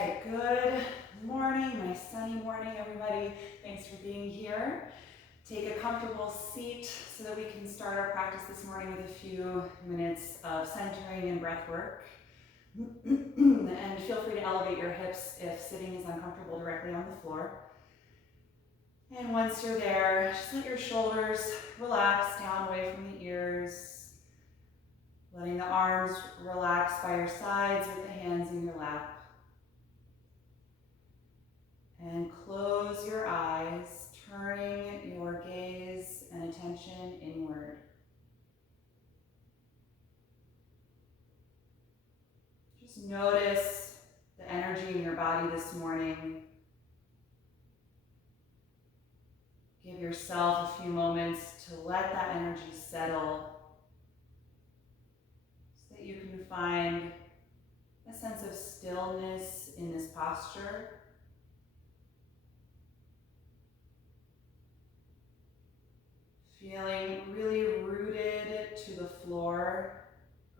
right, good morning, my sunny morning, everybody. Thanks for being here. Take a comfortable seat so that we can start our practice this morning with a few minutes of centering and breath work. And feel free to elevate your hips if sitting is uncomfortable directly on the floor. And once you're there, just let your shoulders relax down away from the ears, letting the arms relax by your sides with the hands in your lap. And close your eyes, turning your gaze and attention inward. Just notice the energy in your body this morning. Give yourself a few moments to let that energy settle so that you can find a sense of stillness in this posture. Feeling really rooted to the floor,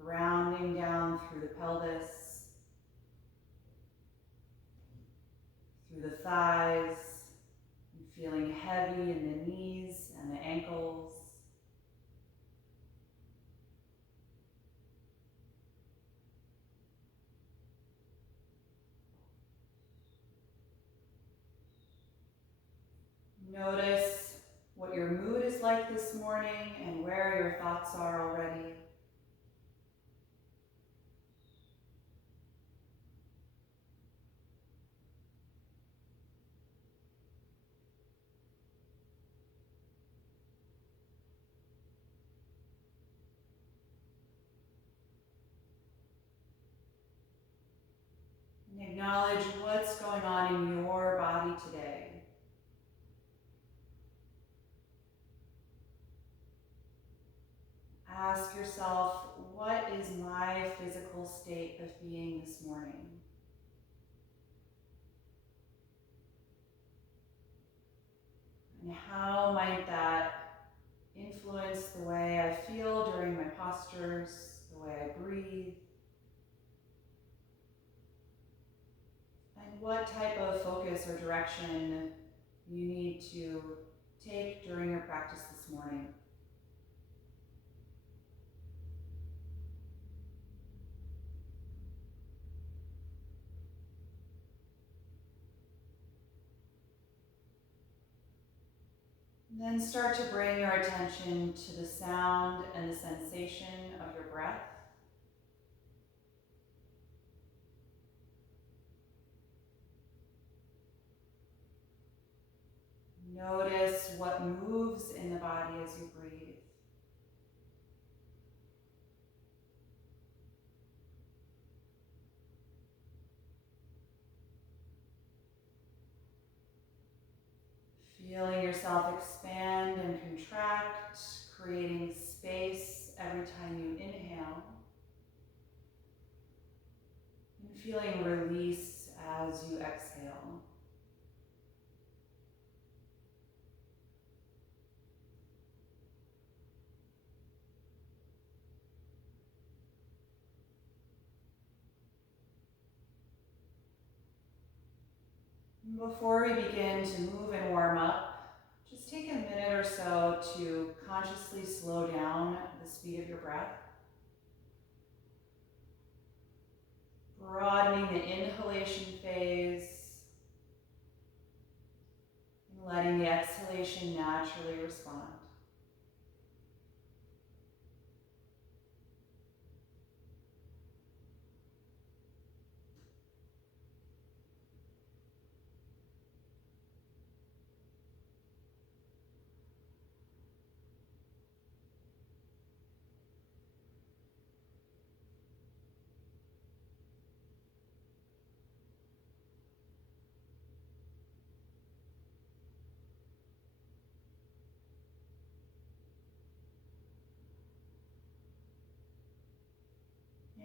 grounding down through the pelvis, through the thighs, and feeling heavy in the knees and the ankles. Notice what your mood is like this morning and where your thoughts are already. And acknowledge what's going on in your body today. Ask yourself, what is my physical state of being this morning? And how might that influence the way I feel during my postures, the way I breathe? And what type of focus or direction you need to take during your practice this morning? And then start to bring your attention to the sound and the sensation of your breath. Notice what moves in the body as you breathe. Feeling yourself expand and contract, creating space every time you inhale. And feeling release as you exhale. Before we begin to move and warm up, just take a minute or so to consciously slow down the speed of your breath. Broadening the inhalation phase and letting the exhalation naturally respond.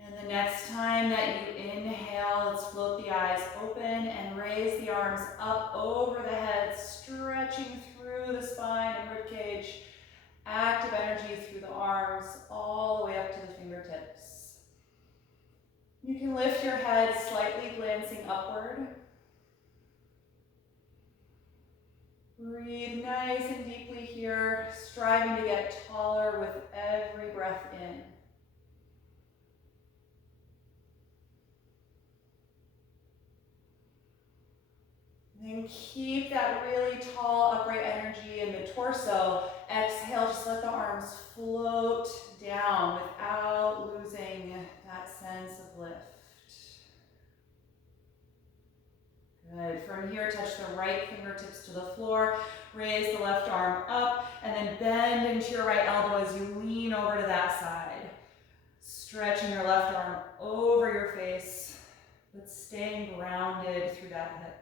And the next time that you inhale, let's float the eyes open and raise the arms up over the head, stretching through the spine and ribcage. Active energy through the arms all the way up to the fingertips. You can lift your head slightly, glancing upward. Breathe nice and deeply here, striving to get taller with every breath in. And keep that really tall upright energy in the torso. Exhale, just let the arms float down without losing that sense of lift. Good. From here, touch the right fingertips to the floor. Raise the left arm up, and then bend into your right elbow as you lean over to that side. Stretching your left arm over your face, but staying grounded through that hip.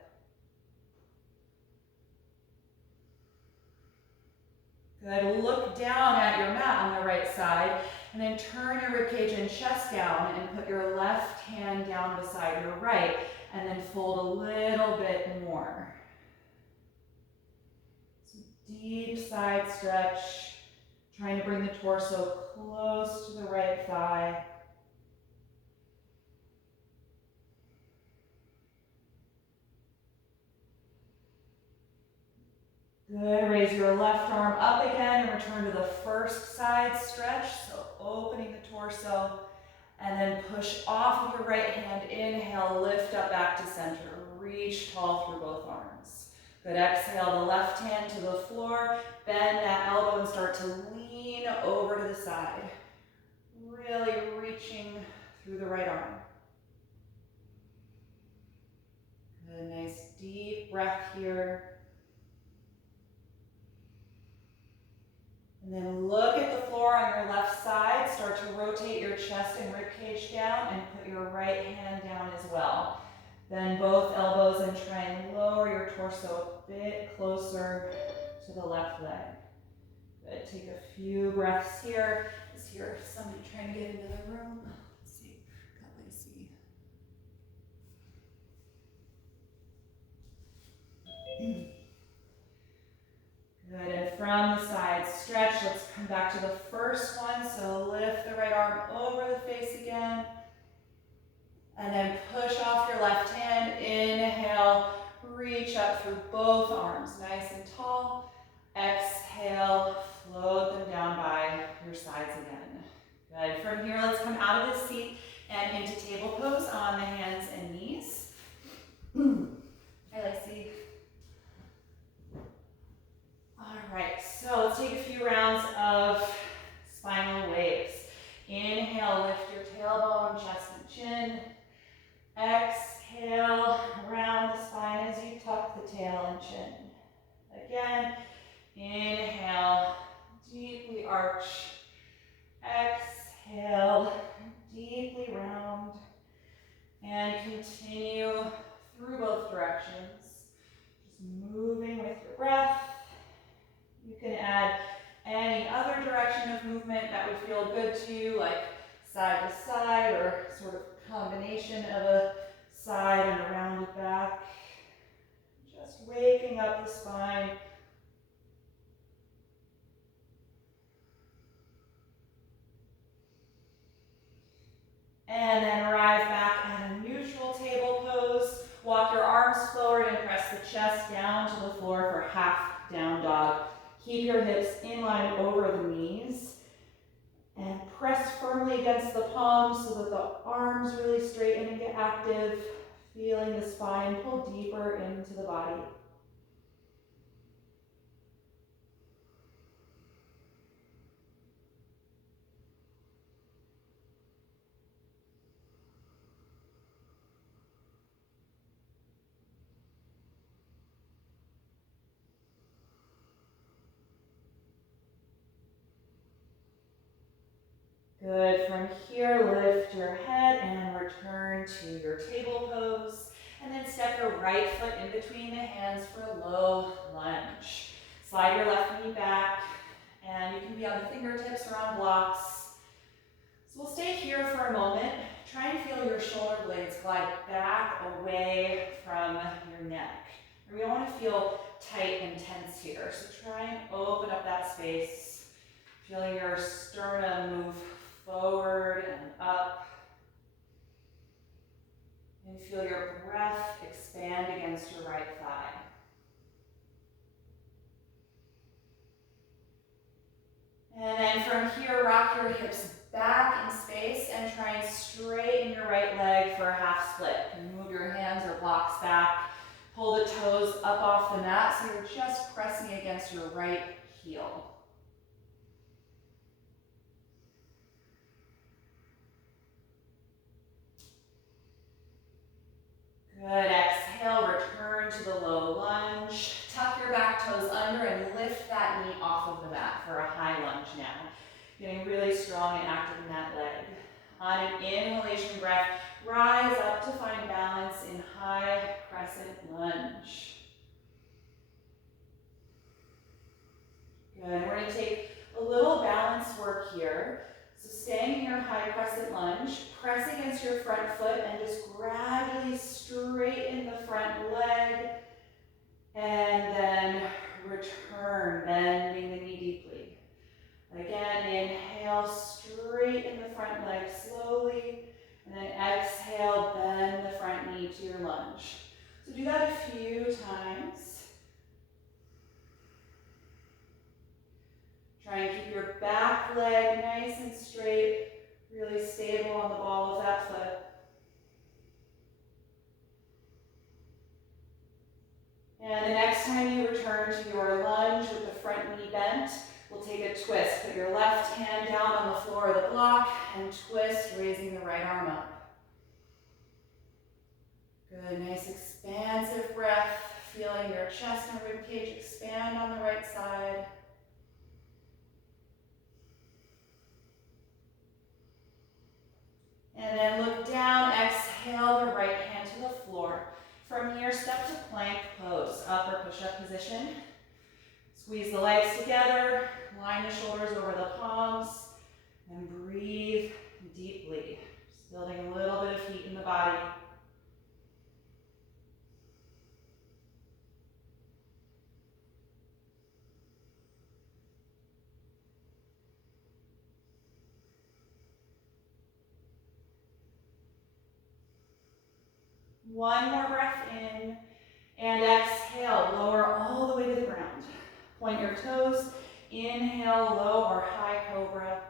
Good. Look down at your mat on the right side, and then turn your ribcage and chest down, and put your left hand down beside your right, and then fold a little bit more. So deep side stretch, trying to bring the torso close to the right thigh. Good, raise your left arm up again and return to the first side stretch, so opening the torso, and then push off with your right hand. Inhale, lift up back to center, reach tall through both arms. Good, exhale the left hand to the floor, bend that elbow and start to lean over to the side, really reaching through the right arm. Good, nice deep breath here. And then look at the floor on your left side. Start to rotate your chest and ribcage down and put your right hand down as well. Bend both elbows and try and lower your torso a bit closer to the left leg. Good, take a few breaths here. Is here somebody trying to get into the room? Let's see, got Lacey. Good, and from the side stretch, let's come back to the first one. So lift the right arm over the face again. And then push off your left hand. Inhale, reach up through both arms, nice and tall. Exhale, float them down by your sides again. Good, from here, let's come out of the seat and into table pose on the hands and knees. Hi, Lacey. All right, so let's take a few rounds of spinal waves. Inhale, lift your tailbone, chest and chin. Exhale, round the spine as you tuck the tail and chin. Again, inhale, deeply arch. Exhale, deeply round. And continue through both directions. Just moving with your breath. You can add any other direction of movement that would feel good to you, like side to side or sort of combination of a side and a rounded back. Just waking up the spine. And then arrive back at a neutral table pose. Walk your arms forward and press the chest down to the floor for half down dog. Keep your hips in line over the knees. And press firmly against the palms so that the arms really straighten and get active. Feeling the spine pull deeper into the body. Good, from here, lift your head and return to your table pose. And then step your right foot in between the hands for a low lunge. Slide your left knee back, and you can be on the fingertips or on blocks. So we'll stay here for a moment. Try and feel your shoulder blades glide back away from your neck. We don't want to feel tight and tense here, so try and open up that space. Feeling your sternum move forward and up. And feel your breath expand against your right thigh. And then from here, rock your hips back in space and try and straighten your right leg for a half split. And move your hands or blocks back. Pull the toes up off the mat so you're just pressing against your right heel. Good, exhale, return to the low lunge. Tuck your back toes under and lift that knee off of the mat for a high lunge now. Getting really strong and active in that leg. On an inhalation breath, rise up to find balance in high crescent lunge. Good, we're going to take a little balance work here. So staying in your high crescent lunge, press against your front foot and just gradually straighten the front leg and then return, bending the knee deeply. Again, inhale, straighten the front leg slowly, and then exhale, bend the front knee to your lunge. So do that a few times. Try and keep your back leg nice and straight, really stable on the ball of that foot. And the next time you return to your lunge with the front knee bent, we'll take a twist. Put your left hand down on the floor of the block and twist, raising the right arm up. Good, nice expansive breath, feeling your chest and rib cage expand on the right side. And then look down, exhale the right hand to the floor. From here, step to plank pose, upper push-up position. Squeeze the legs together, line the shoulders over the palms, and breathe deeply. Just building a little bit of heat in the body. One more breath in, and exhale, lower all the way to the ground. Point your toes, inhale, low or high cobra.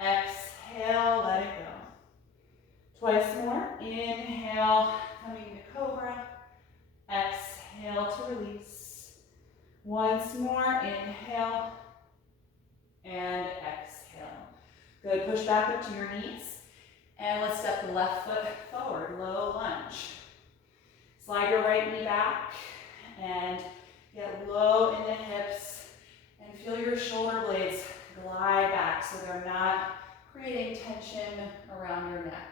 Exhale, let it go. Twice more, inhale, coming to cobra. Exhale to release. Once more, inhale, and exhale. Good, push back up to your knees. And let's step the left foot forward, low lunge. Slide your right knee back and get low in the hips and feel your shoulder blades glide back so they're not creating tension around your neck.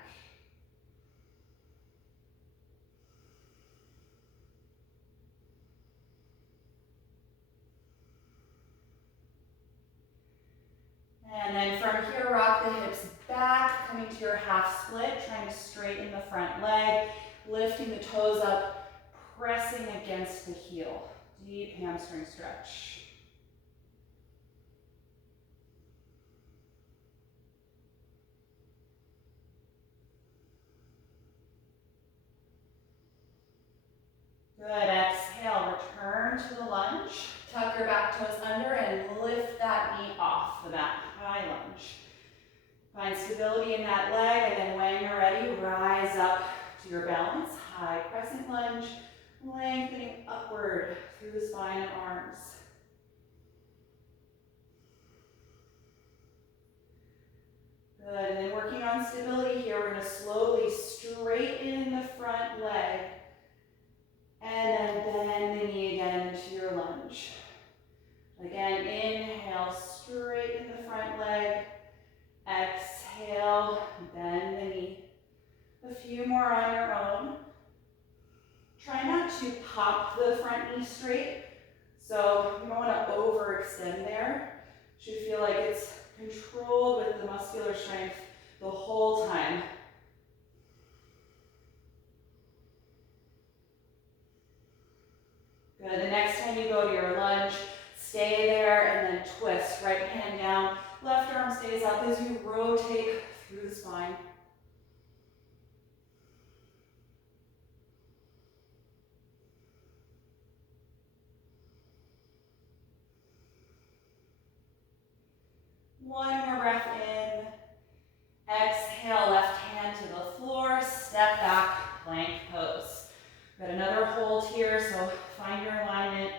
And then from here, rock the hips back, coming to your half split, trying to straighten the front leg, lifting the toes up, pressing against the heel. Deep hamstring stretch. Good, exhale, return to the lunge. Tuck your back toes under and lift that knee off the mat, high lunge. Find stability in that leg, and then when you're ready, rise up to your balance, high crescent lunge, lengthening upward through the spine and arms. Good, and then working on stability here, we're going to slowly straighten the front leg, and then bend the knee again to your lunge. Again, inhale, straighten the front leg. Exhale, bend the knee. A few more on your own. Try not to pop the front knee straight. So you don't want to overextend there. You should feel like it's controlled with the muscular strength the whole time. Good, the next time you go to your lunge, stay there and then twist. Right hand down, left arm stays up as you rotate through the spine. hold here, so find your alignment.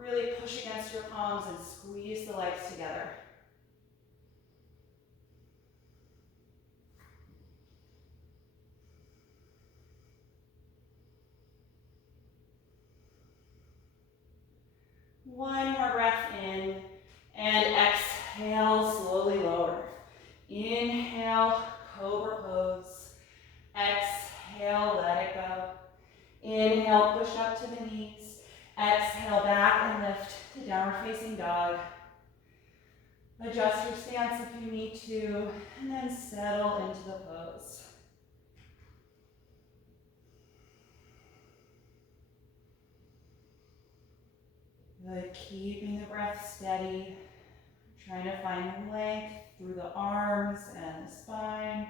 Really push against your palms and squeeze the legs together. One more breath in, and exhale, slowly lower. Inhale, cobra pose. Exhale, let it go. Inhale, push up to the knees. Exhale, back and lift to downward facing dog. Adjust your stance if you need to, and then settle into the pose. Good, keeping the breath steady. Trying to find length through the arms and the spine.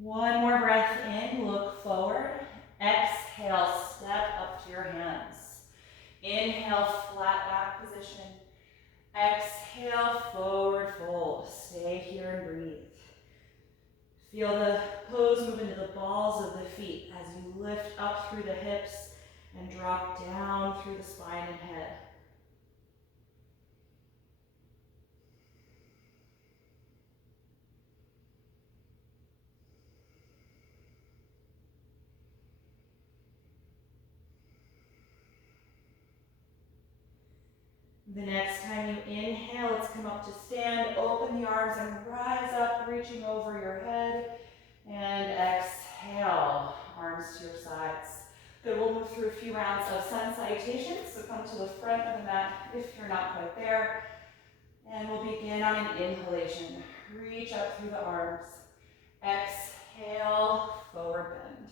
One more breath in, look forward. Exhale, step up to your hands. Inhale, flat back position. Exhale, forward fold. Stay here and breathe. Feel the pose move into the balls of the feet as you lift up through the hips and drop down through the spine and head. The next time you inhale, let's come up to stand, open the arms and rise up, reaching over your head. And exhale, arms to your sides. Good, we'll move through a few rounds of sun salutations. So come to the front of the mat if you're not quite there. And we'll begin on an inhalation. Reach up through the arms. Exhale, forward bend.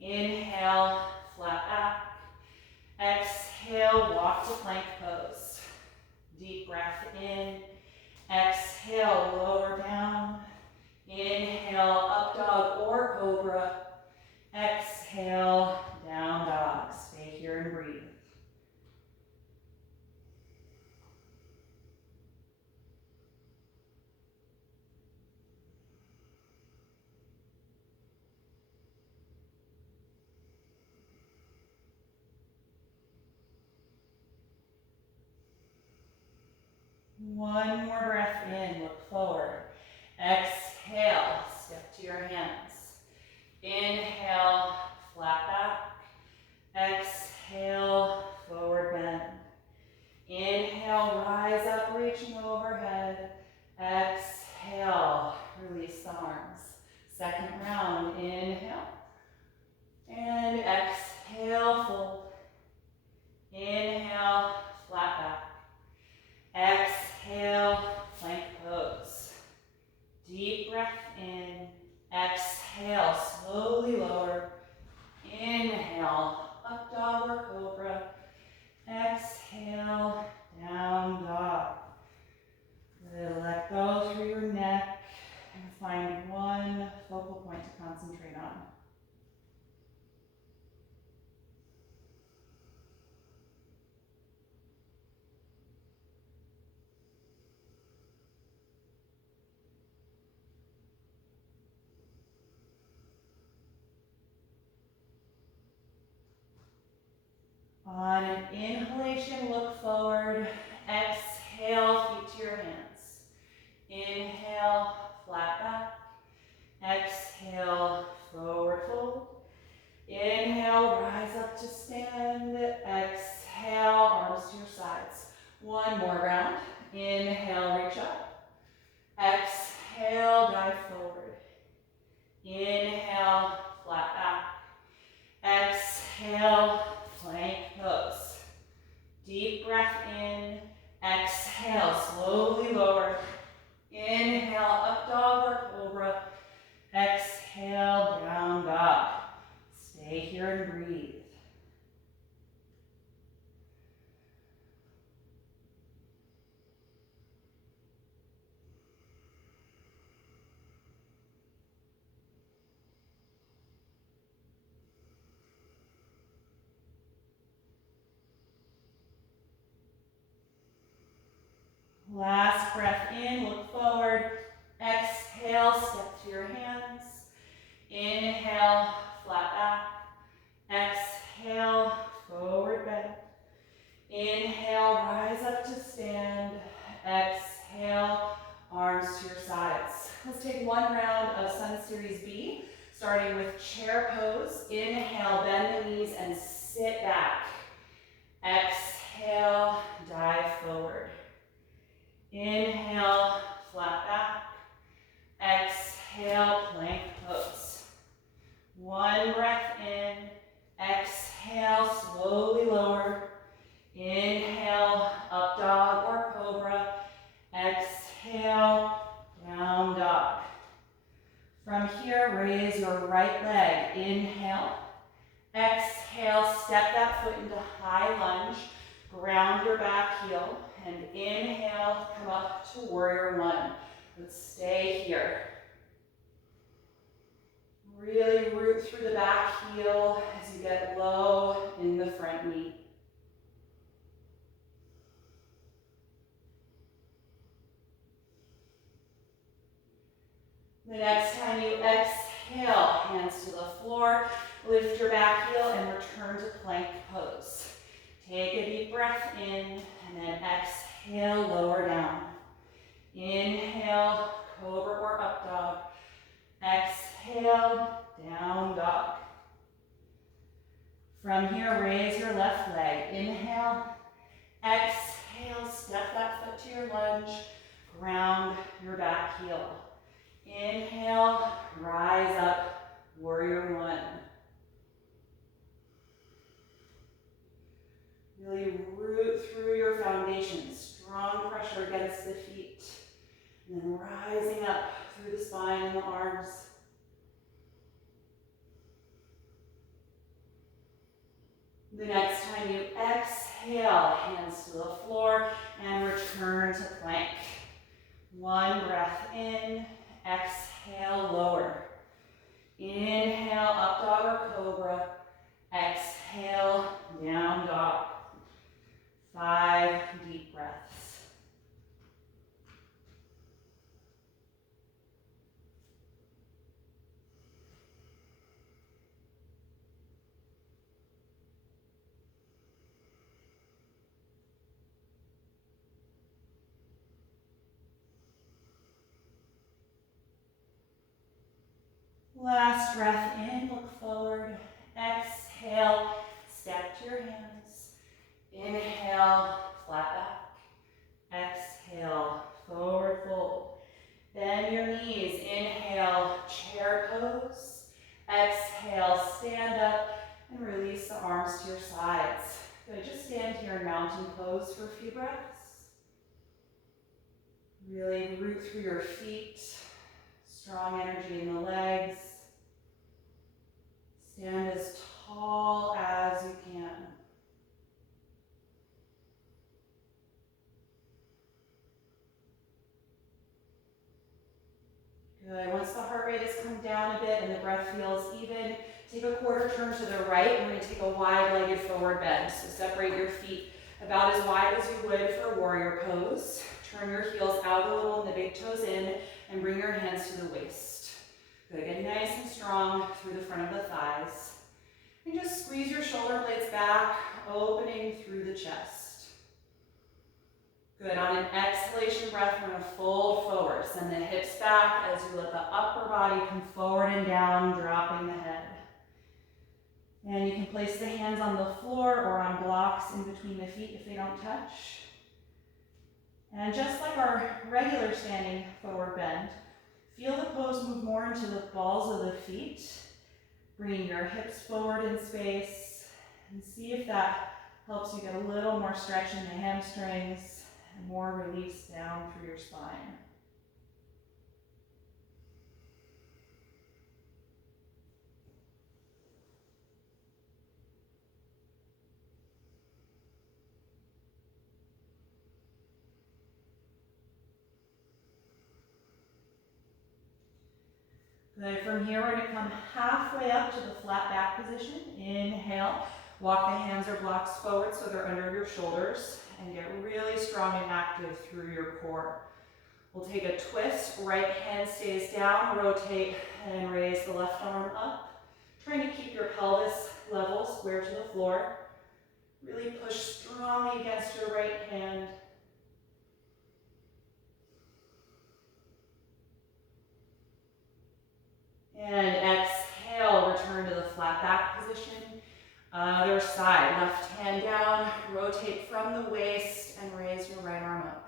Inhale, flat back. Exhale, walk to plank pose. Deep breath in. Exhale, lower down. Inhale, up dog or cobra. Exhale, down dog. Stay here and breathe. One more breath in, look forward. Exhale, step to your hands. Inhale, flat back. Exhale, forward bend. Inhale, rise up, reaching overhead. Exhale, release the arms. Second round, inhale. And exhale, fold. Inhale, flat back. Exhale, plank pose. Deep breath in. Exhale, slowly lower. Inhale, up dog or cobra. Exhale, down dog. Let go through your neck and find one focal point to concentrate on. On an inhalation, look forward. Exhale, feet to your hands. Inhale, flat back. Exhale, forward fold. Inhale, rise up to stand. Exhale, arms to your sides. One more round. Inhale, reach up. Exhale, dive forward. Inhale, flat back. Exhale, plank pose. Deep breath in. Exhale, slowly lower. Inhale, up dog or cobra. Exhale, down dog. Stay here and breathe. Last breath in, look forward. Exhale, step to your hands. Inhale, flat back. Exhale, forward bend. Inhale, rise up to stand. Exhale, arms to your sides. Let's take one round of Sun Series B, starting with chair pose. Inhale, bend the knees and sit back. Exhale, dive forward. Inhale, flat back. Exhale, plank pose. One breath in. Exhale, slowly lower. Inhale, up dog or cobra. Exhale, down dog. From here, raise your right leg. Inhale. Exhale, step that foot into high lunge. Ground your back heel. And inhale, come up to warrior one. Let's stay here. Really root through the back heel as you get low in the front knee. The next time you exhale, hands to the floor, lift your back heel and return to plank pose. Take a deep breath in and then exhale, lower down. Inhale, cobra or up dog. Exhale, down dog. From here, raise your left leg. Inhale, exhale, step that foot to your lunge, ground your back heel. Inhale, rise up, warrior one. Really root through your foundation, strong pressure against the feet. And then rising up through the spine and the arms. The next time you exhale, hands to the floor and return to plank. One breath in, exhale, lower. Inhale, up dog or cobra. Exhale, down dog. 5 deep breaths. Last breath in, look forward. Exhale, step to your hands. Inhale, flat back. Exhale, forward fold. Bend your knees. Inhale, chair pose. Exhale, stand up and release the arms to your sides. Good, just stand here in mountain pose for a few breaths. Really root through your feet. Strong energy in the legs. Stand as tall as you can. Good. Once the heart rate has come down a bit and the breath feels even, take a quarter turn to the right. We're going to take a wide-legged forward bend. So separate your feet about as wide as you would for warrior pose. Turn your heels out a little and the big toes in, and bring your hands to the waist. Good. Get nice and strong through the front of the thighs. And just squeeze your shoulder blades back, opening through the chest. Good. On an exhalation breath, we're going to fold forward. Send the hips back as you let the upper body come forward and down, dropping the head. And you can place the hands on the floor or on blocks in between the feet if they don't touch. And just like our regular standing forward bend, feel the pose move more into the balls of the feet, bringing your hips forward in space, and see if that helps you get a little more stretch in the hamstrings and more release down through your spine. Good. From here, we're going to come halfway up to the flat back position. Inhale. Walk the hands or blocks forward so they're under your shoulders. and get really strong and active through your core. We'll take a twist, right hand stays down, rotate and raise the left arm up. Trying to keep your pelvis level, square to the floor. Really push strongly against your right hand. And exhale, return to the flat back position. Other side, left hand down, rotate from the waist and raise your right arm up.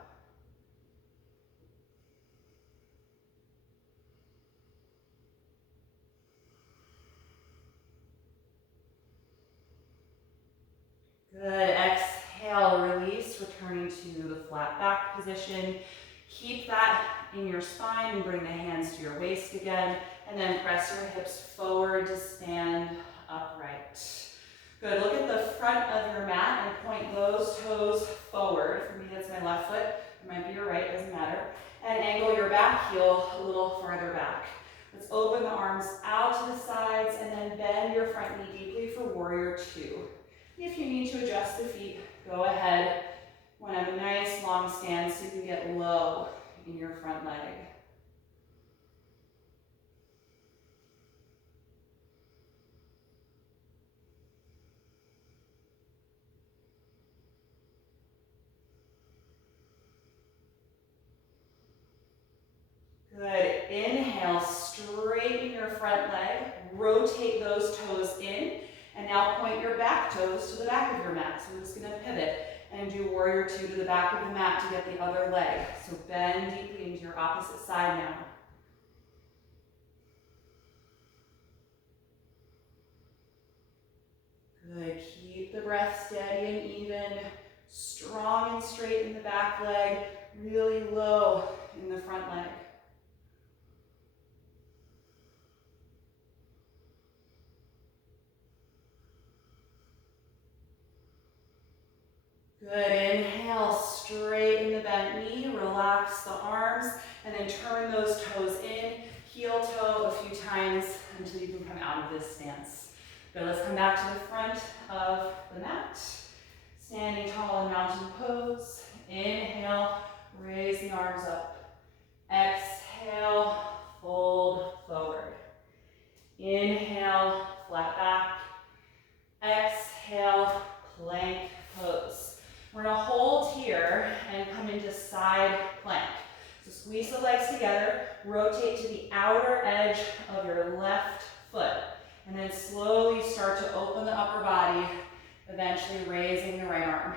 Good, exhale, release, returning to the flat back position. Keep that in your spine and bring the hands to your waist again, and then press your hips forward to stand upright. Good, look at the front of your mat and point those toes forward. For me, that's my left foot. It might be your right, doesn't matter. And angle your back heel a little farther back. Let's open the arms out to the sides and then bend your front knee deeply for warrior two. If you need to adjust the feet, go ahead. You want to have a nice long stand so you can get low in your front leg. Good. Inhale, straighten your front leg, rotate those toes in, and now point your back toes to the back of your mat. So we're just going to pivot and do warrior two to the back of the mat to get the other leg. So bend deeply into your opposite side now. Good. Keep the breath steady and even, strong and straight in the back leg, really low in the front leg. Good, inhale, straighten the bent knee, relax the arms, and then turn those toes in, heel toe a few times until you can come out of this stance. Good, let's come back to the front of the mat. Standing tall in mountain pose. Inhale, raise the arms up. Exhale, fold forward. Inhale, flat back. Exhale, plank pose. We're going to hold here and come into side plank. So squeeze the legs together, rotate to the outer edge of your left foot, and then slowly start to open the upper body, eventually raising the right arm.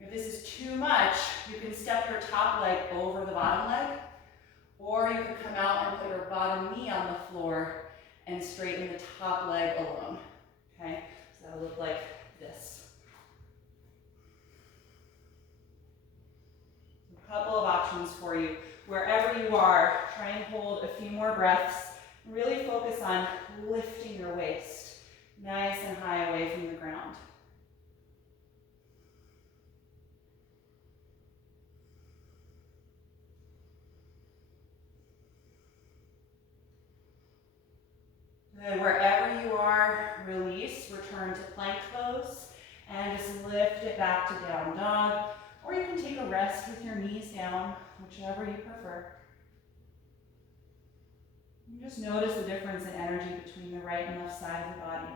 If this is too much, you can step your top leg over the bottom leg, or you could come out and put your bottom knee on the floor and straighten the top leg alone. Okay, so that would look like this. A couple of options for you. Wherever you are, try and hold a few more breaths. Really focus on lifting your waist nice and high away from the ground. Good. Wherever you are, release, return to plank pose, and just lift it back to down dog. Or you can take a rest with your knees down, whichever you prefer. And just notice the difference in energy between the right and left side of the body.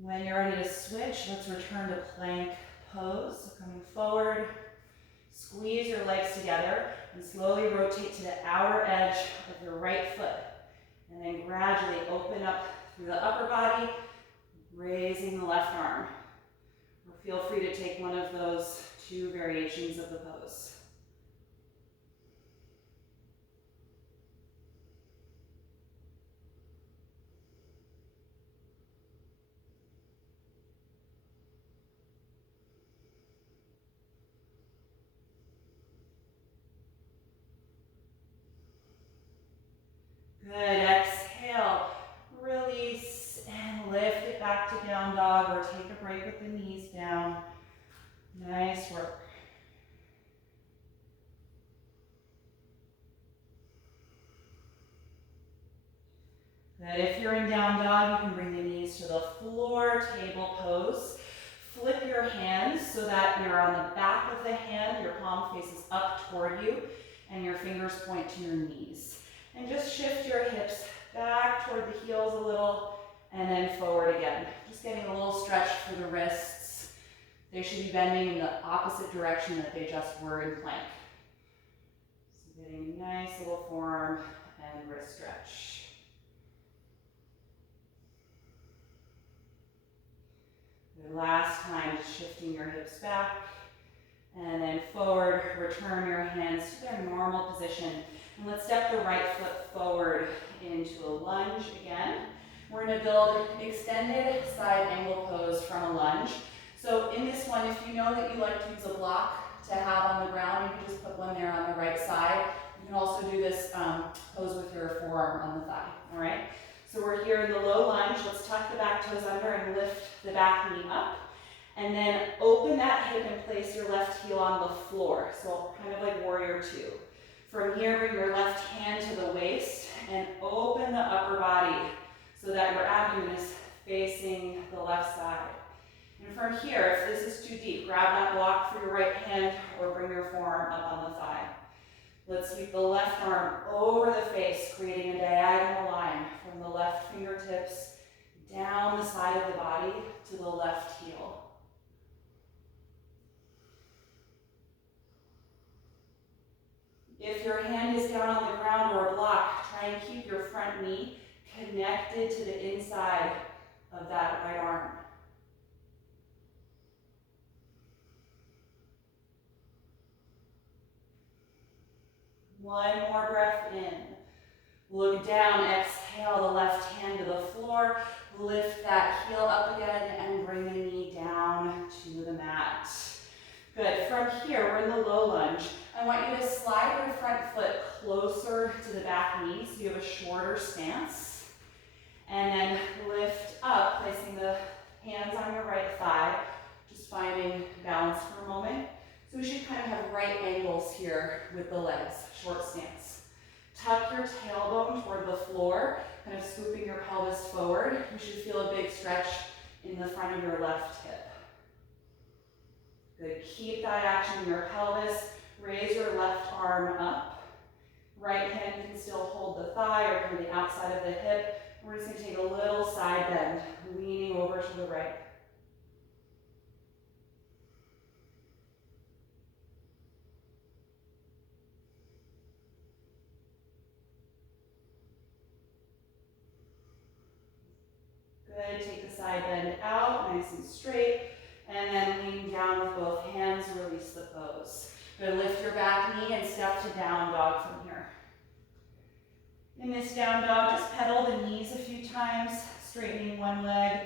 When you're ready to switch, let's return to plank pose. So coming forward, squeeze your legs together and slowly rotate to the outer edge of your right foot. And then gradually open up through the upper body, raising the left arm. Or feel free to take one of those two variations of the pose. Good, exhale, release, and lift it back to down dog, or take a break with the knees down. Nice work. Good. If you're in down dog, you can bring the knees to the floor, table pose. Flip your hands so that you're on the back of the hand, your palm faces up toward you, and your fingers point to your knees. And just shift your hips back toward the heels a little, and then forward again. Just getting a little stretch for the wrists. They should be bending in the opposite direction that they just were in plank. So getting a nice little forearm and wrist stretch. The last time, just shifting your hips back, and then forward. Return your hands to their normal position. And let's step the right foot forward into a lunge again. We're going to build extended side angle pose from a lunge. So in this one, if you know that you like to use a block to have on the ground, you can just put one there on the right side. You can also do this pose with your forearm on the thigh, all right? So we're here in the low lunge. Let's tuck the back toes under and lift the back knee up. And then open that hip and place your left heel on the floor. So kind of like warrior two. From here, bring your left hand to the waist and open the upper body so that your abdomen is facing the left side. And from here, if this is too deep, grab that block for your right hand or bring your forearm up on the thigh. Let's sweep the left arm over the face, creating a diagonal line from the left fingertips down the side of the body to the left heel. If your hand is down on the ground or a block, try and keep your front knee connected to the inside of that right arm. One more breath in. Look down, exhale the left hand to the floor. Lift that heel up again and bring the knee down to the mat. Good. From here, we're in the low lunge. I want you to slide your front foot closer to the back knee so you have a shorter stance. And then lift up, placing the hands on your right thigh, just finding balance for a moment. So we should kind of have right angles here with the legs, short stance. Tuck your tailbone toward the floor, kind of scooping your pelvis forward. You should feel a big stretch in the front of your left hip. Good. Keep that action in your pelvis. Raise your left arm up. Right hand can still hold the thigh or from the outside of the hip. We're just going to take a little side bend, leaning over to the right. Good. Take the side bend out, nice and straight. And then lean down with both hands, release the pose. Good, lift your back knee and step to down dog from here. In this down dog, just pedal the knees a few times, straightening one leg,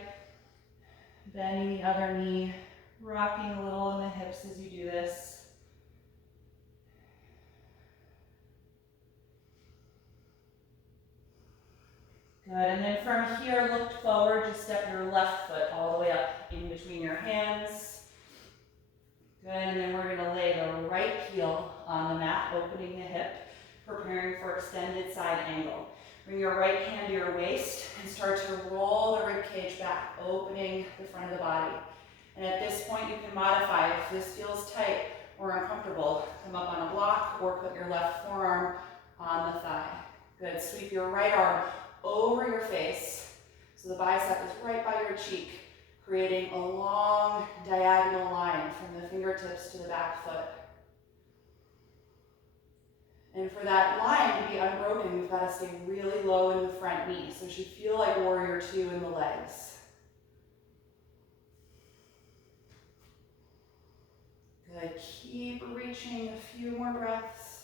bending the other knee, rocking a little in the hips as you do this. Good, and then from here, look forward, just step your left foot all the way up in between your hands. Good, and then we're gonna lay the right heel on the mat, opening the hip, preparing for extended side angle. Bring your right hand to your waist and start to roll the rib cage back, opening the front of the body. And at this point, you can modify. If this feels tight or uncomfortable, come up on a block or put your left forearm on the thigh. Good, sweep your right arm over your face, so the bicep is right by your cheek, creating a long diagonal line from the fingertips to the back foot. And for that line to be unbroken, we've got to stay really low in the front knee, so it should feel like warrior two in the legs. Good, keep reaching, a few more breaths.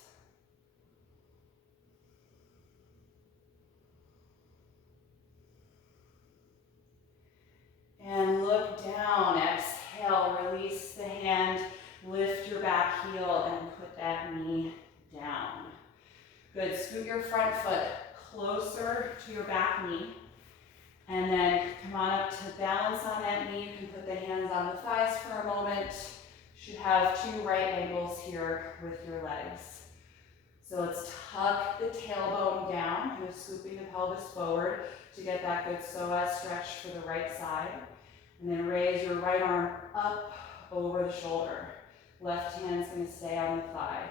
And look down, exhale, release the hand, lift your back heel and put that knee down. Good, scoot your front foot closer to your back knee. And then come on up to balance on that knee. You can put the hands on the thighs for a moment. You should have two right angles here with your legs. So let's tuck the tailbone down, kind of scooping the pelvis forward to get that good psoas stretch for the right side. And then raise your right arm up over the shoulder. Left hand's going to stay on the thigh.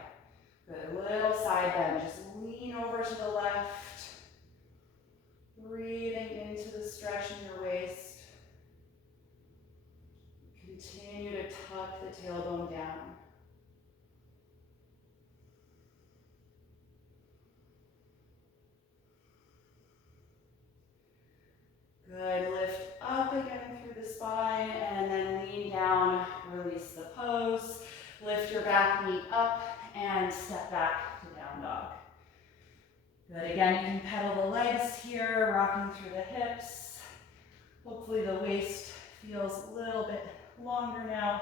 Good, little side bend. Just lean over to the left. Breathing into the stretch in your waist. Continue to tuck the tailbone down. Good, lift up again through the spine and then lean down, release the pose. Lift your back knee up and step back to down dog. Good, again, you can pedal the legs here, rocking through the hips. Hopefully the waist feels a little bit longer now.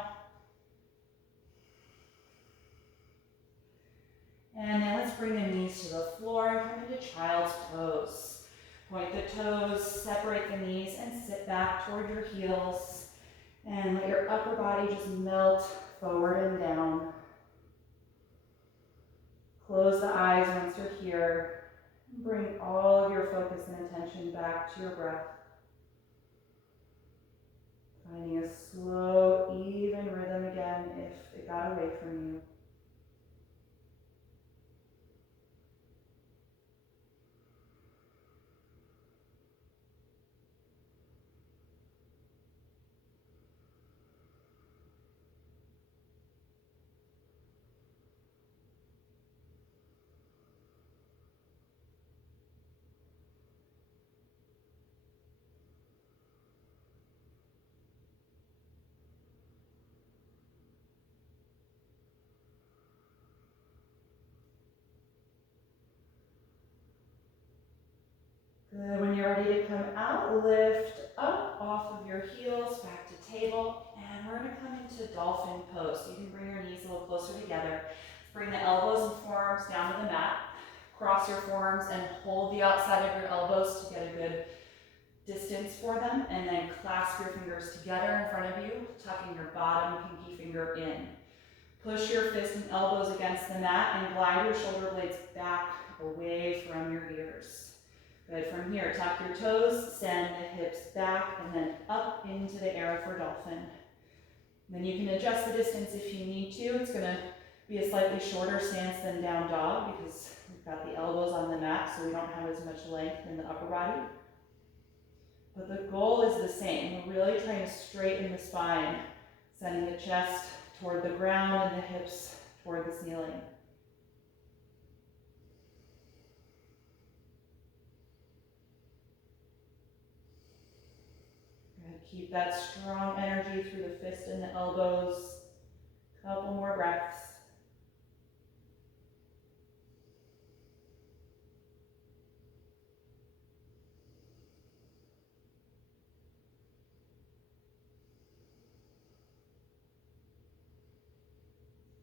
And then let's bring the knees to the floor and come into child's pose. Point the toes, separate the knees, and sit back toward your heels. And let your upper body just melt forward and down. Close the eyes once you're here. Bring all of your focus and attention back to your breath. Finding a slow, even rhythm again if it got away from you. Good. When you're ready to come out, lift up off of your heels, back to table, and we're going to come into dolphin pose. So you can bring your knees a little closer together. Bring the elbows and forearms down to the mat. Cross your forearms and hold the outside of your elbows to get a good distance for them, and then clasp your fingers together in front of you, tucking your bottom pinky finger in. Push your fists and elbows against the mat and glide your shoulder blades back away from your ears. Good, from here, tuck your toes, send the hips back, and then up into the air for dolphin. Then you can adjust the distance if you need to. It's going to be a slightly shorter stance than down dog because we've got the elbows on the mat, so we don't have as much length in the upper body. But the goal is the same. We're really trying to straighten the spine, sending the chest toward the ground and the hips toward the ceiling. Keep that strong energy through the fist and the elbows. Couple more breaths.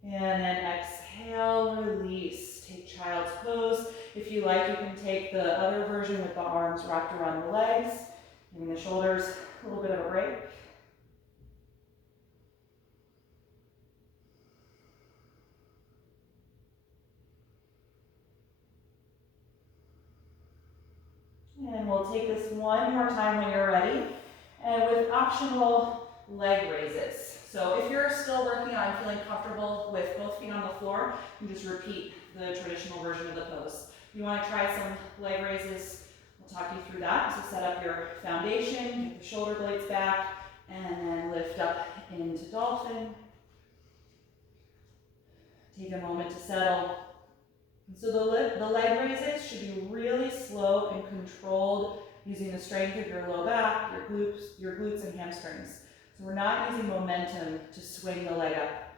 And then exhale, release. Take child's pose. If you like, you can take the other version with the arms wrapped around the legs, giving the shoulders a little bit of a break. And we'll take this one more time when you're ready, and with optional leg raises. So if you're still working on feeling comfortable with both feet on the floor, you can just repeat the traditional version of the pose. If you want to try some leg raises, we'll talk you through that. So set up your foundation, get the shoulder blades back, and then lift up into dolphin. Take a moment to settle. And so the leg raises should be really slow and controlled, using the strength of your low back, your glutes and hamstrings. So we're not using momentum to swing the leg up.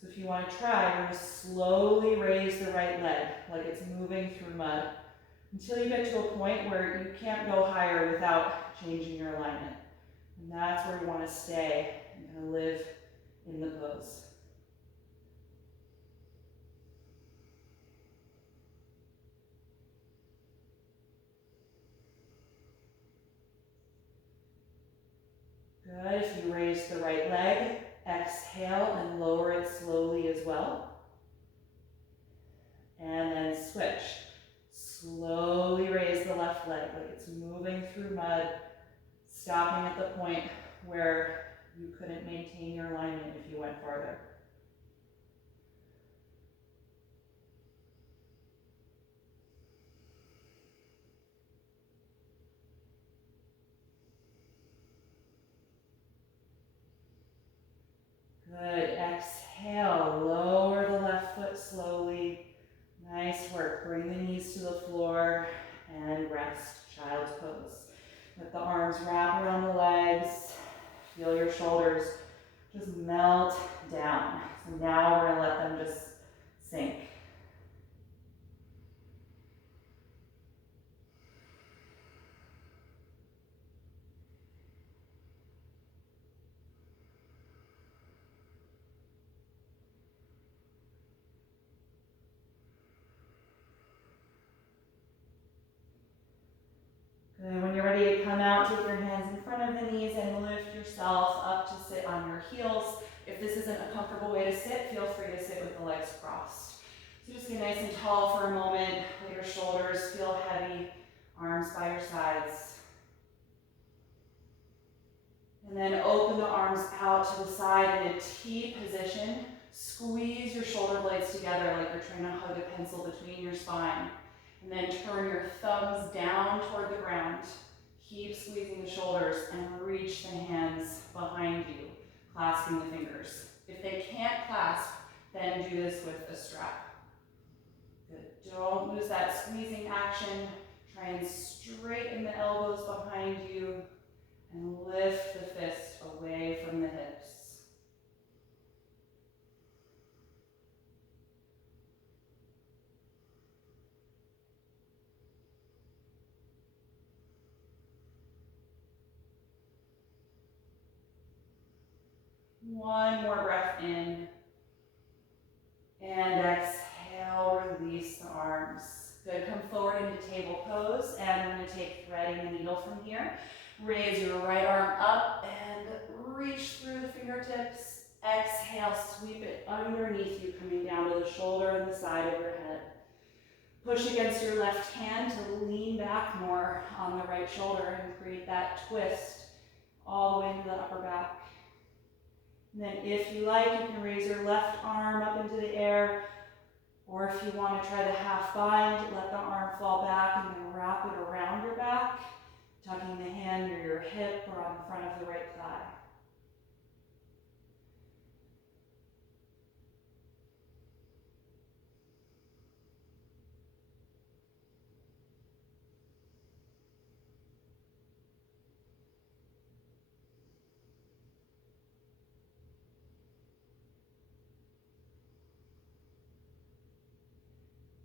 So if you want to try, you're going to slowly raise the right leg like it's moving through mud until you get to a point where you can't go higher without changing your alignment. And that's where you want to stay and kind of live in the pose. Good, if you raise the right leg, exhale and lower it slowly as well. And then stopping at the point where you couldn't maintain your alignment if you went farther. Good. Exhale. Lower the left foot slowly. Nice work. Bring the knees to the floor and rest. Child's pose. Let the arms wrap around the legs. Feel your shoulders just melt down. So now we're going to let them just sink. Good. When you're ready to come out, take your hands in front of the knees and lift yourself up to sit on your heels. If this isn't a comfortable way to sit, feel free to sit with the legs crossed. So just get nice and tall for a moment. Let your shoulders feel heavy, arms by your sides. And then open the arms out to the side in a T position. Squeeze your shoulder blades together like you're trying to hug a pencil between your spine. And then turn your thumbs down toward the ground. Keep squeezing the shoulders and reach the hands behind you, clasping the fingers. If they can't clasp, then do this with a strap. Good. Don't lose that squeezing action. Try and straighten the elbows behind you and lift the fist away from the hips. One more breath in. And exhale, release the arms. Good, come forward into table pose, and we're going to take threading the needle from here. Raise your right arm up and reach through the fingertips. Exhale, sweep it underneath you, coming down to the shoulder and the side of your head. Push against your left hand to lean back more on the right shoulder and create that twist all the way into the upper back. And then if you like, you can raise your left arm up into the air, or if you want to try the half bind, let the arm fall back and then wrap it around your back, tucking the hand near your hip or on the front of the right thigh.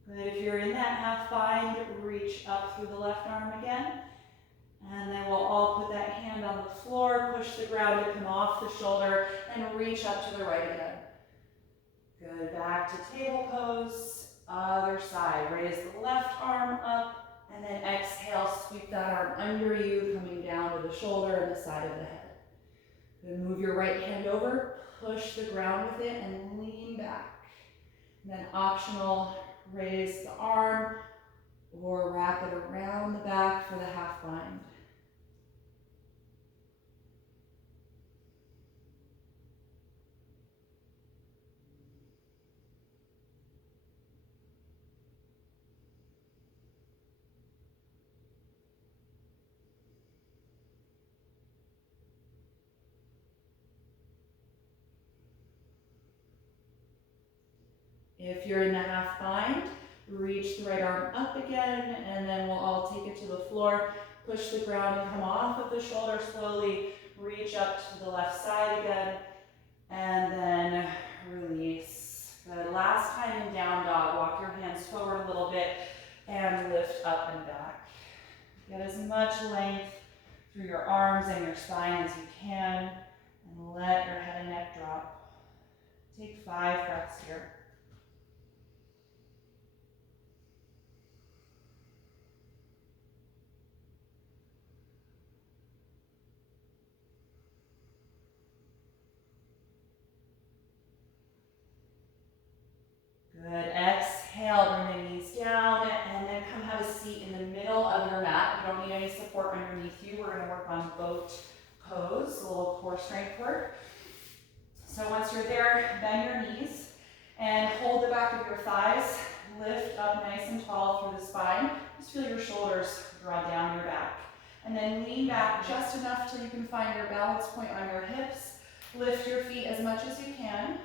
Good. If you're in that half bind, reach up through the left arm again. And then we'll all put that hand on the floor, push the ground to come off the shoulder, and reach up to the right again. Good. Back to table pose. Other side. Raise the left arm up, and then exhale, sweep that arm under you, coming down to the shoulder and the side of the head. Then move your right hand over, push the ground with it, and lean back. And then optional, raise the arm or wrap it around the back for the half bind. If you're in the half bind, reach the right arm up again, and then we'll all take it to the floor. Push the ground and come off of the shoulder slowly. Reach up to the left side again, and then release. Good. Last time in down dog, walk your hands forward a little bit and lift up and back. Get as much length through your arms and your spine as you can, and let your head and neck drop. Take 5 breaths here. Good. Exhale, bring the knees down, and then come have a seat in the middle of your mat. You don't need any support underneath underneath you. We're gonna work on boat pose, a little core strength work. So once you're there, bend your knees and hold the back of your thighs. Lift up nice and tall through the spine. Just feel your shoulders draw down your back. And then lean back just enough till you can find your balance point on your hips. Lift your feet as much as you can,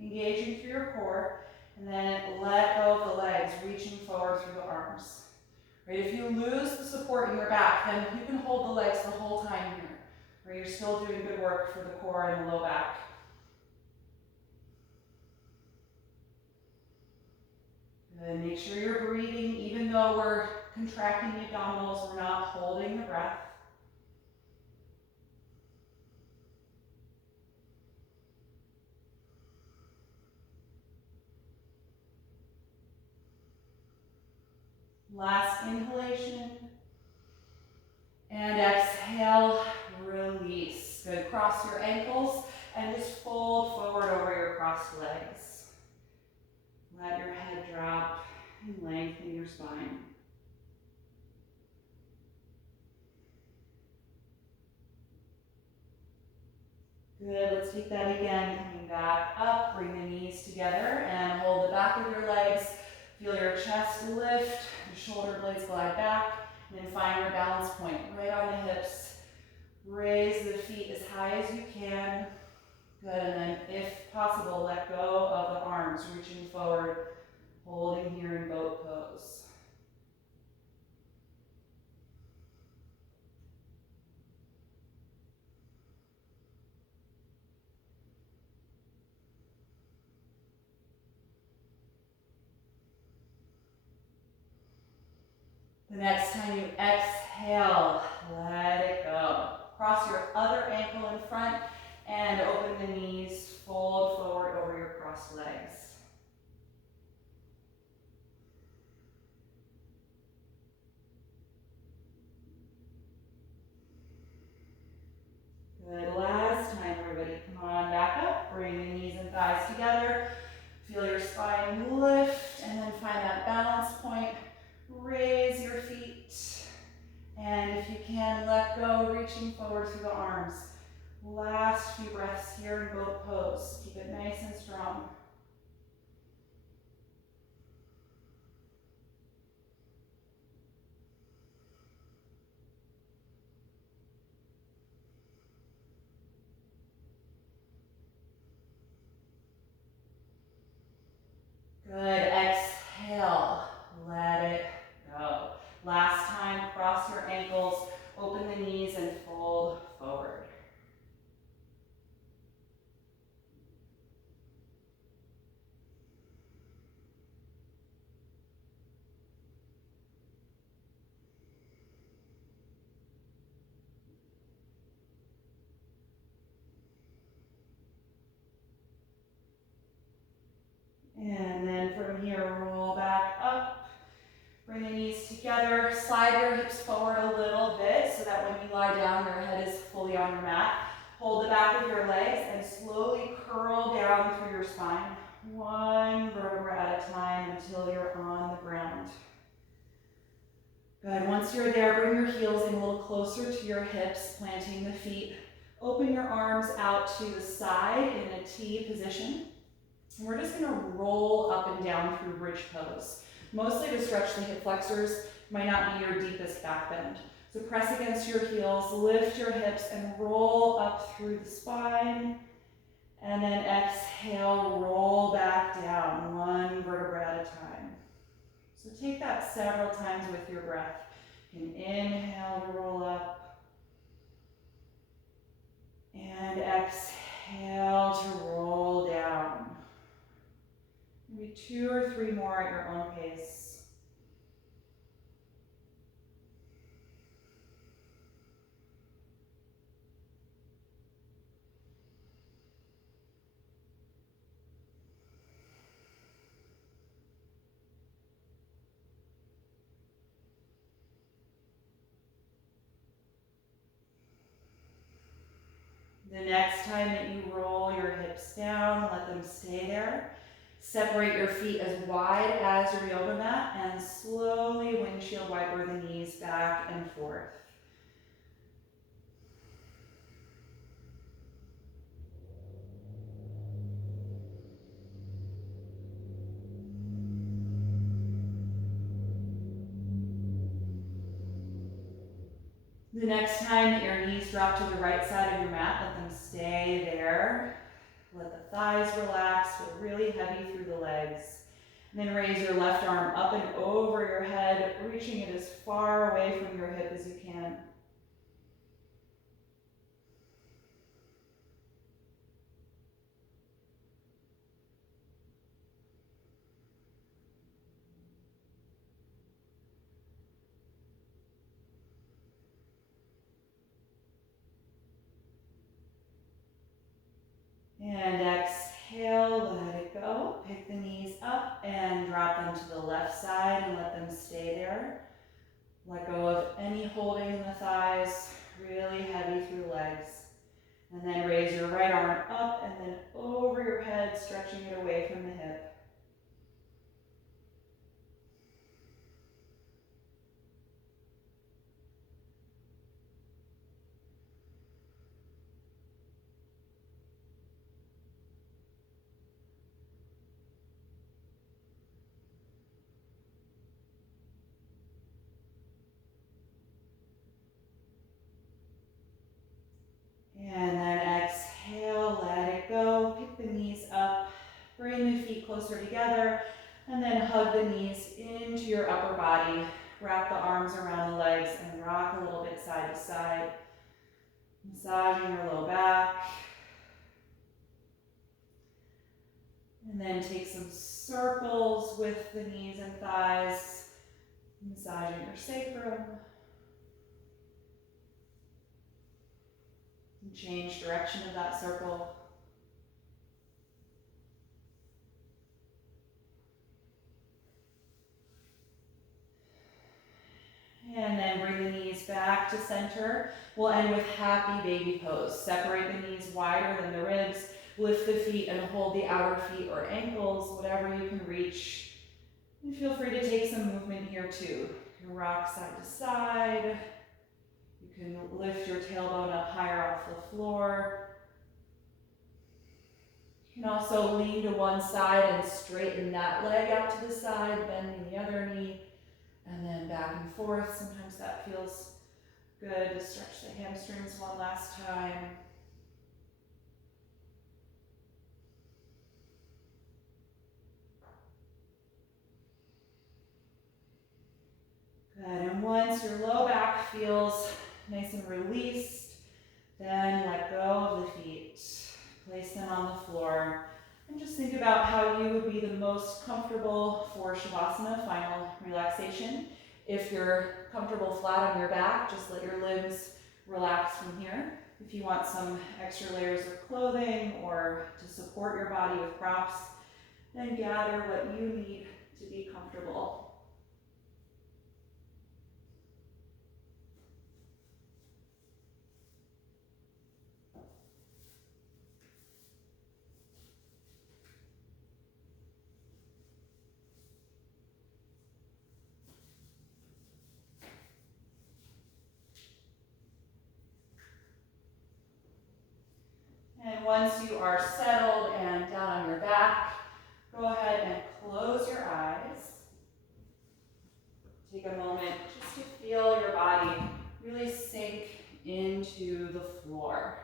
engaging through your core. And then let go of the legs, reaching forward through the arms. Right? If you lose the support in your back, then you can hold the legs the whole time here. Right? You're still doing good work for the core and the low back. Good. Make sure you're breathing. Even though we're contracting the abdominals, we're not holding the breath. Last inhalation. And exhale, release. Good. Cross your ankles and just fold forward over your crossed legs. Let your head drop and lengthen your spine. Good, let's take that again, coming back up, bring the knees together and hold the back of your legs. Feel your chest lift, the shoulder blades glide back, and then find your balance point right on the hips. Raise the feet as high as you can. Good, and then if possible, let go of the arms, reaching forward, holding here in boat pose. The next time you exhale, let it go. Cross your other ankle in front and open the knees, fold forward over your crossed legs. Good, last time everybody, come on back up, bring the knees and thighs together, feel your spine lift, and then find that balance point. Raise your feet, and if you can, let go, reaching forward through the arms. Last few breaths here in boat pose. Keep it nice and strong. Good, exhale, let it go. Last time, cross your ankles, open the knees and fold forward. And then from here, roll back up. Bring the knees together. Slide your hips forward a little bit so that when you lie down, your head is fully on your mat. Hold the back of your legs and slowly curl down through your spine. One vertebra at a time until you're on the ground. Good. Once you're there, bring your heels in a little closer to your hips, planting the feet. Open your arms out to the side in a T position. And we're just going to roll up and down through bridge pose. Mostly to stretch the hip flexors, might not be your deepest back bend. So press against your heels, lift your hips, and roll up through the spine. And then exhale, roll back down, one vertebra at a time. So take that several times with your breath. You can inhale to roll up. And exhale to roll down. Maybe 2 or 3 more at your own pace. The next time that you roll your hips down, let them stay there. Separate your feet as wide as your yoga mat and slowly windshield wiper the knees back and forth. The next time that your knees drop to the right side of your mat, let them stay there. Let the thighs relax, feel really heavy through the legs. And then raise your left arm up and over your head, reaching it as far away from your hip as you can. And exhale, let it go. Pick the knees up and drop them to the left side and let them stay there. Let go of any holding in the thighs, really heavy through the legs. And then raise your right arm up and then over your head, stretching it away from the hip. And then exhale, let it go. Pick the knees up, bring the feet closer together, and then hug the knees into your upper body. Wrap the arms around the legs and rock a little bit side to side. Massaging your low back. And then take some circles with the knees and thighs, massaging your sacrum. And change direction of that circle. And then bring the knees back to center. We'll end with happy baby pose. Separate the knees wider than the ribs. Lift the feet and hold the outer feet or ankles, whatever you can reach. And feel free to take some movement here too. You can rock side to side. You can lift your tailbone up higher off the floor. You can also lean to one side and straighten that leg out to the side, bending the other knee. And then back and forth. Sometimes that feels good to stretch the hamstrings one last time. Good, and once your low back feels nice and released, then let go of the feet. Place them on the floor. And just think about how you would be the most comfortable for Shavasana, final relaxation. If you're comfortable flat on your back, just let your limbs relax from here. If you want some extra layers of clothing or to support your body with props, then gather what you need to be comfortable. And once you are settled and down on your back, go ahead and close your eyes. Take a moment just to feel your body really sink into the floor.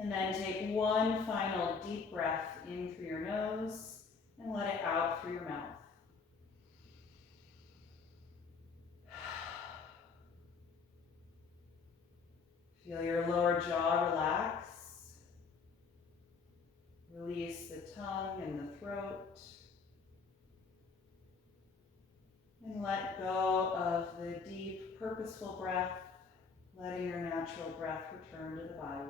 And then take one final deep breath in through your nose and let it out through your mouth. Feel your lower jaw relax. Release the tongue and the throat. And let go of the deep, purposeful breath, letting your natural breath return to the body.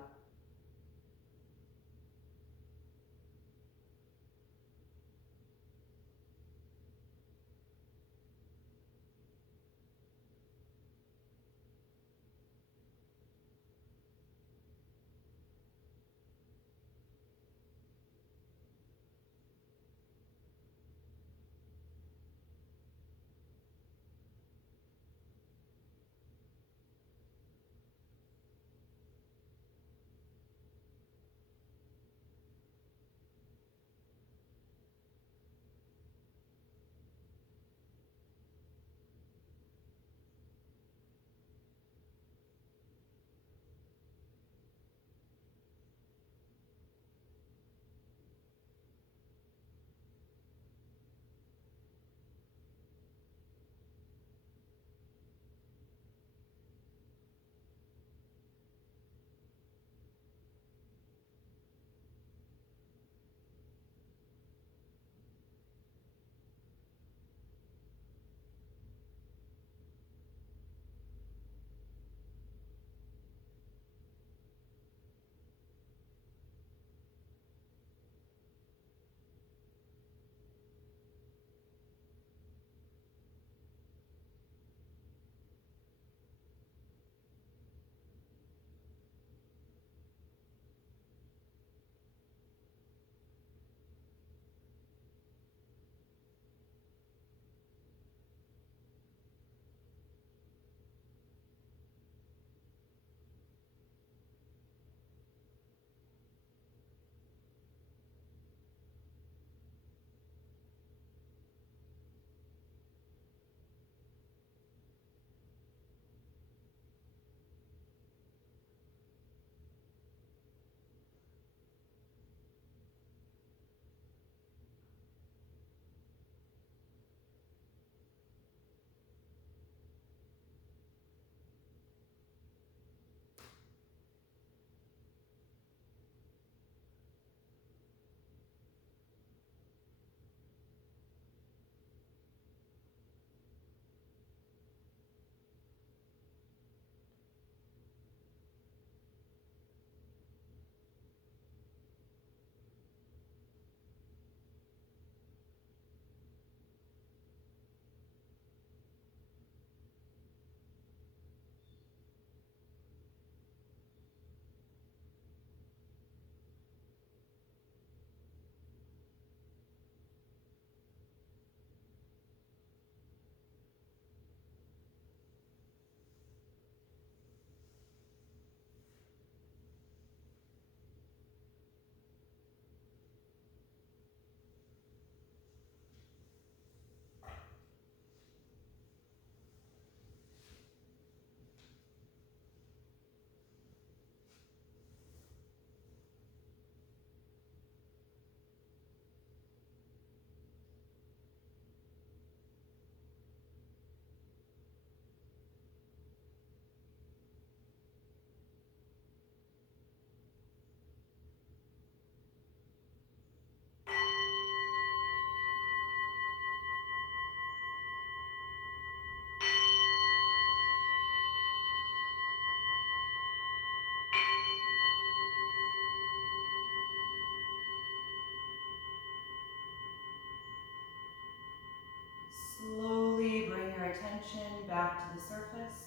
back to the surface.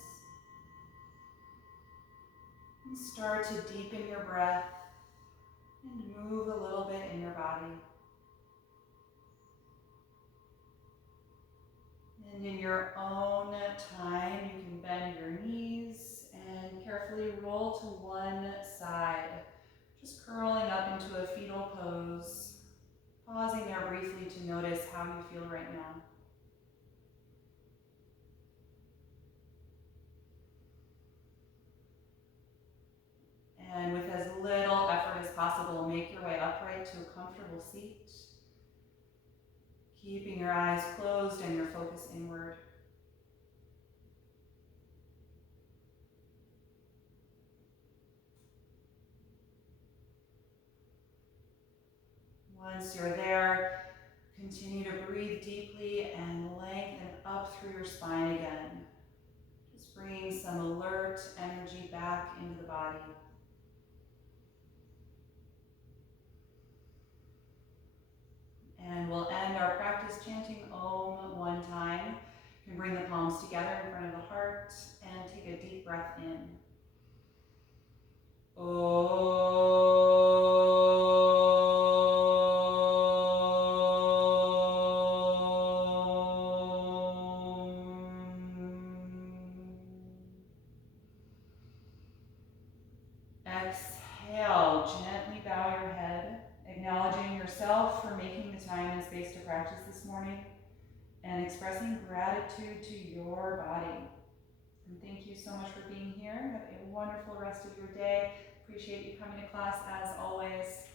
And start to deepen your breath and move a little bit in your body. And in your own time, you can bend your knees and carefully roll to one side, just curling up into a fetal pose, pausing there briefly to notice how you feel right now. And with as little effort as possible, make your way upright to a comfortable seat, keeping your eyes closed and your focus inward. Once you're there, continue to breathe deeply and lengthen up through your spine again. Just bringing some alert energy back into the body. And we'll end our practice chanting Om one time. You can bring the palms together in front of the heart and take a deep breath in. Om. Exhale, gently bow your head, acknowledging yourself for making the time and space to practice this morning, and expressing gratitude to your body. And thank you so much for being here. Have a wonderful rest of your day. Appreciate you coming to class as always.